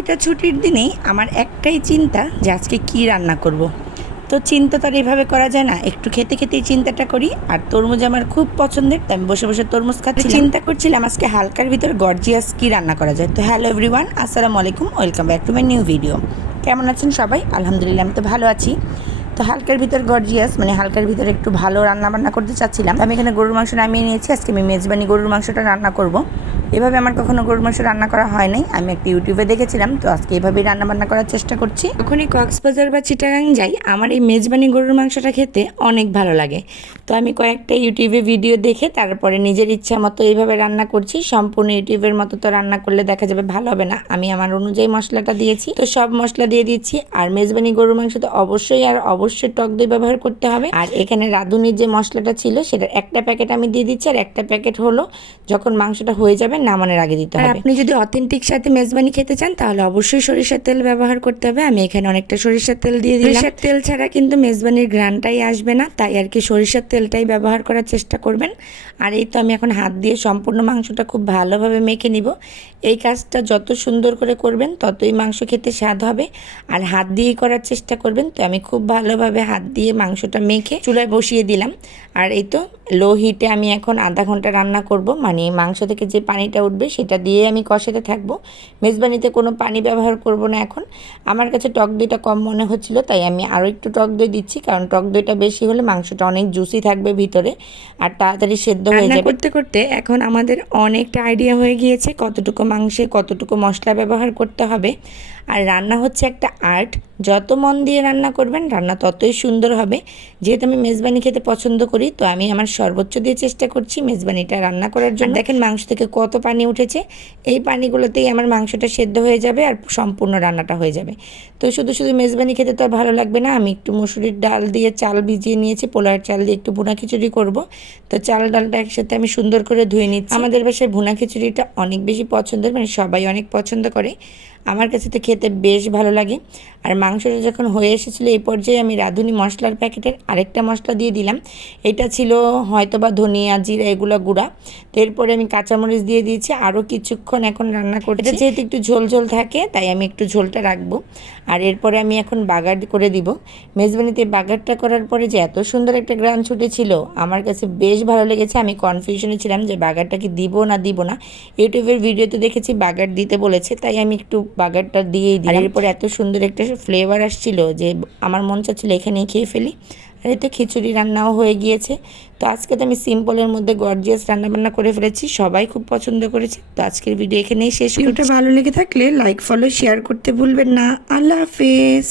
এটা ছুটির দিনেই আমার একটাই চিন্তা যে আজকে কি রান্না করব। তো চিন্তা তো আর এভাবে করা যায় না। একটু খেতে খেতেই চিন্তাটা করি। আর তরমুজ আমার খুব পছন্দের, তাই আমি বসে বসে তরমুজ খাচ্ছি চিন্তা করছিলাম আজকে হালকার ভিতর গর্জিয়াস কি রান্না করা যায়। তো হ্যালো এভরিওয়ান আসসালামু আলাইকুম welcome back to my new video কেমন আছেন সবাই? আলহামদুলিল্লাহ, আমি তো ভালো আছি। তো হালকার ভিতর গর্জিয়াস মানে হালকার ভিতরে একটু ভালো রান্না বান্না করতে চাচ্ছিলাম। আমি এখানে গরুর মাংস নামিয়ে নিয়েছি। আজকে আমি মেজবানি গরুর মাংসটা রান্না করব। এভাবে আমার কখনো গরুর মাংস রান্না করা হয় নাই। আমি একটা ইউটিউবে দেখেছিলাম, তো আজকে এভাবেই রান্না বান্না করার চেষ্টা করছি। যখনই কক্সবাজার বা চিটাগাং যাই, আমার এই মেজবানি গরুর মাংসটা খেতে অনেক ভালো লাগে। তো আমি কয়েকটা ইউটিউবে ভিডিও দেখে তারপরে নিজের ইচ্ছা মতো এইভাবে রান্না করছি। সম্পূর্ণ ইউটিউবের মতো তো রান্না করলে দেখা যাবে ভালো হবে না। আমি আমার অনুযায়ী মশলাটা দিয়েছি। তো সব মশলা দিয়ে দিচ্ছি। আর মেজবানি গরুর মাংস তো অবশ্যই, আর অবশ্যই টক দই ব্যবহার করতে হবে। আর এখানে রাঁধুনির যে মশলাটা ছিল, সেটার একটা প্যাকেট আমি দিয়ে দিচ্ছি। আর একটা প্যাকেট হলো, যখন মাংসটা হয়ে যাবে নামানোর আগে দিতে হবে। আপনি যদি অথেন্টিক সাথে মেজবানি খেতে চান তাহলে অবশ্যই সরিষার তেল ব্যবহার করতে হবে। আমি এখানে অনেকটা সরিষার তেল দিয়ে দিই সরিষার তেল ছাড়া কিন্তু মেজবানির গ্রানটাই আসবে না তাই আর কি সরিষার তেলটাই ব্যবহার করার চেষ্টা করবেন। আর এই তো আমি এখন হাত দিয়ে সম্পূর্ণ মাংসটা খুব ভালোভাবে মেখে নিব। এই কাজটা যত সুন্দর করে করবেন ততই মাংস খেতে স্বাদ হবে। আর হাত দিয়েই করার চেষ্টা করবেন তো আমি খুব ভালোভাবে হাত দিয়ে মাংসটা মেখে চুলায় বসিয়ে দিলাম। আর এই তো লো হিটে আমি এখন আধা ঘণ্টা রান্না করব। মানে মাংস থেকে যে পানিটা উঠবে সেটা দিয়ে আমি কষাতে থাকব। মেজবানিতে কোনো পানি ব্যবহার করব না এখন। আমার কাছে টক দইটা কম মনে হচ্ছিল তাই আমি আরও একটু টক দই দিচ্ছি কারণ টক দইটা বেশি হলে মাংসটা অনেক জুসি থাকবে ভিতরে আর তাড়াতাড়ি সেদ্ধ হয়ে যাবে। করতে করতে এখন আমাদের অনেকটা আইডিয়া হয়ে গিয়েছে কতটুকু মাংসে কতটুকু মশলা ব্যবহার করতে হবে। আর রান্না হচ্ছে একটা আর্ট যত মন দিয়ে রান্না করবেন রান্না ততই সুন্দর হবে। যেহেতু আমি মেজবানি খেতে পছন্দ করি তো আমি আমার সর্বোচ্চ দিয়ে চেষ্টা করছি মেজবানিটা রান্না করার জন্য। দেখেন মাংস থেকে কত পানি উঠেছে। এই পানিগুলোতেই আমার মাংসটা সেদ্ধ হয়ে যাবে আর সম্পূর্ণ রান্নাটা হয়ে যাবে। তো শুধু শুধু মেজবানি খেতে তো আর ভালো লাগবে না। আমি একটু মুসুরির ডাল দিয়ে চাল ভিজিয়ে নিয়েছি। পোলার চাল দিয়ে একটু ভুনা খিচুড়ি করব। তো চাল ডালটা একসাথে আমি সুন্দর করে ধুয়ে নিচ্ছি। আমাদের বাসায় ভুনা খিচুড়িটা অনেক বেশি পছন্দের মানে সবাই অনেক পছন্দ করে। আমার কাছে তো খেতে বেশ ভালো লাগে। আর মাংসটা যখন হয়ে এসেছিল এই পর্যায়ে আমি রাঁধুনি মশলার প্যাকেটের আরেকটা মশলা দিয়ে দিলাম। এটা ছিল হয়তো বা ধনিয়া, জিরা, এগুলো গুঁড়া। তো এরপরে আমি কাঁচামরিচ দিয়ে দিয়েছি। আরও কিছুক্ষণ এখন রান্না করতে যেহেতু একটু ঝোল ঝোল থাকে, তাই আমি একটু ঝোলটা রাখব। আর এরপরে আমি এখন বাগার করে দিব। মেজবানিতে বাগারটা করার পরে যে এত সুন্দর একটা গ্রাম ছুটেছিল, আমার কাছে বেশ ভালো লেগেছে। আমি কনফিউশনে ছিলাম যে বাগারটা কি দিব না দিব না। ইউটিউবের ভিডিওতে দেখেছি, বাগার দিতে বলেছে। তাই আমি একটু বাগারটা দিয়ে দিলাম এরপর এত সুন্দর একটা ফ্লেভার আসছিল যে আমার মন চাচ্ছিল এখানেই খেয়ে ফেলি। আর এতে খিচুড়ি রান্নাও হয়ে গিয়েছে। তো আজকে তো আমি সিম্পলের মধ্যে গর্জিয়াস রান্নাবান্না করে ফেলেছি সবাই খুব পছন্দ করেছে। তো আজকের ভিডিও এখানেই শেষ ভিডিওটা ভালো লেগে থাকলে লাইক ফলো শেয়ার করতে ভুলবেন না। আল্লাহ হাফেজ।